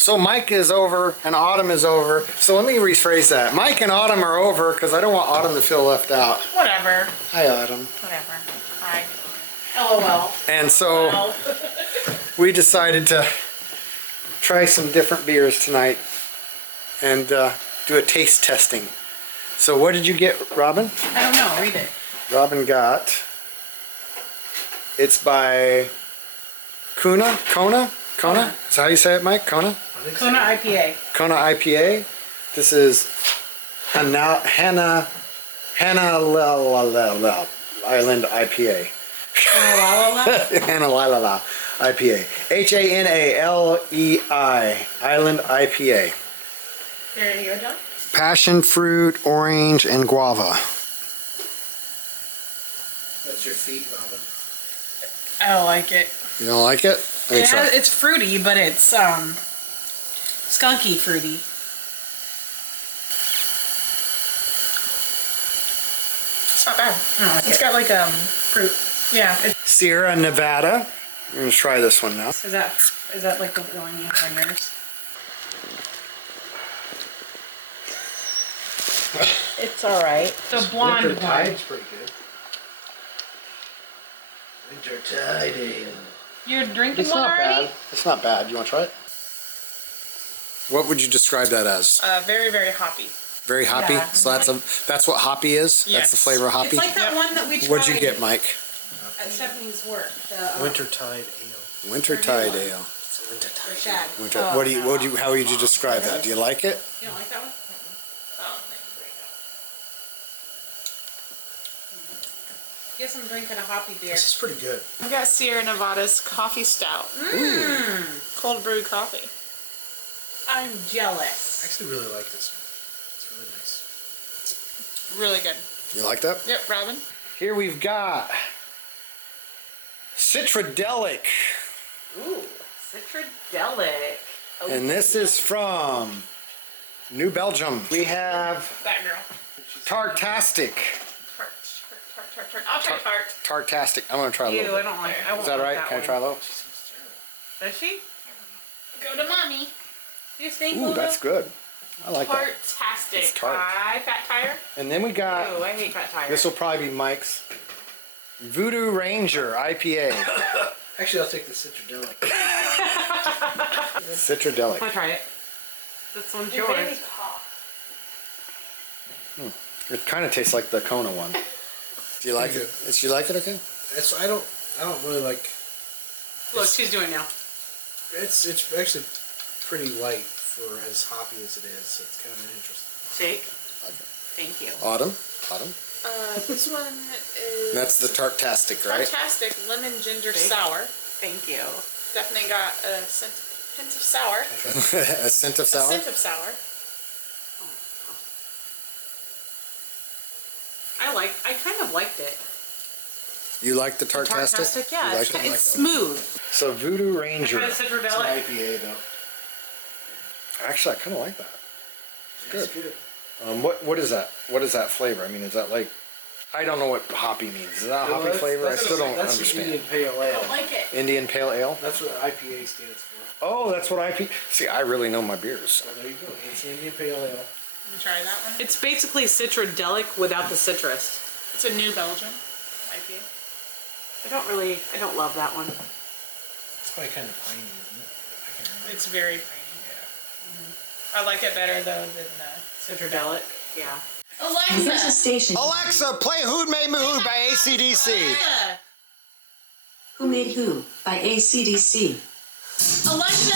So Mike is over and Autumn is over. So let me rephrase that. Mike and Autumn are over because I don't want Autumn to feel left out. Whatever. Hi, Autumn. Whatever. Hi. LOL. And so we decided to try some different beers tonight and do a taste testing. So what did you get, Robin? I don't know. Read it. Robin got, it's by Kona? Is that how you say it, Mike? Kona? Kona IPA. Kona IPA. This is Hanalei Island IPA. Hanalei IPA. Hanalei Island IPA. There you go, John. Passion fruit, orange, and guava. That's your feet, Robin. I don't like it. You don't like it? Let me try. It's fruity, but it's skunky fruity. It's not bad. No, it's got like fruit. Yeah. Sierra Nevada. I'm gonna try this one now. Is that like the one you have on yours? It's alright. The blonde one. Wintertide's pretty good. Wintertide ale. You're drinking It's one not already? bad. It's not bad. You want to try it? What would you describe that as? Very, very hoppy. Very hoppy. Yeah. So that's what hoppy is. Yes. That's the flavor of hoppy. It's like that one that we tried. What'd you get, Mike? At Stephanie's work. Wintertide ale. Wintertide ale. It's a wintertide. Shad. Winter. How would you describe that? Do you like it? You don't like that one? Oh, guess I'm drinking a hoppy beer. This is pretty good. I got Sierra Nevada's coffee stout. Cold brew coffee. I'm jealous. I actually really like this one. It's really nice. Really good. You like that? Yep, Robin. Here we've got Citradelic. Ooh, Citradelic. And this is from New Belgium. We have That girl. Tartatic. Tart. I'll try tart. Tartastic. I'm gonna try a Ew, little I bit. don't like. I won't Is that like right? that Can I one. try a little? Does she? Go to mommy. You think? Ooh, that's good. I like that. Tartastic. It's tart. Hi, Fat Tire. And then we got, Ooh, I hate fat tire. this will probably be Mike's, Voodoo Ranger IPA. Actually, I'll take the Citradelic. Citradelic. I'll try it. This one's Your baby yours. cough. It kind of tastes like the Kona one. Do you like Pretty it? Do you like it okay? I don't really like. Look, she's doing now. It's actually pretty light for as hoppy as it is, so it's kind of interesting. Shake. Okay. Thank you. Autumn? This one is That's the Tartastic, right? Tartastic lemon ginger Thank- sour. Thank you. Definitely got a hint of sour. A scent of sour? A scent of sour. I kind of liked it. You like the Tartastic? Tartastic, yeah. You It's, like it? it's smooth. So Voodoo I Ranger. tried It's an Citradelic. IPA though. Actually, I kind of like that. It's good. What is that? What is that flavor? I mean, is that like, I don't know what hoppy means. Is that a hoppy flavor? I still don't That's understand. Indian Pale I Ale. don't like it. Indian Pale Ale? That's what IPA stands for. Oh, that's what See, I really know my beers. So there you go. It's Indian Pale Ale. Let me try that one. It's basically Citradelic without the citrus. It's a New Belgium IPA. I don't love that one. It's probably kind of piney, isn't it? I can't remember. It's very piney. I like it better though than the Citradelic, yeah. Here's a Alexa. station. Alexa, play Who Made Me Who by AC/DC. Who Made Who by AC/DC. Alexa,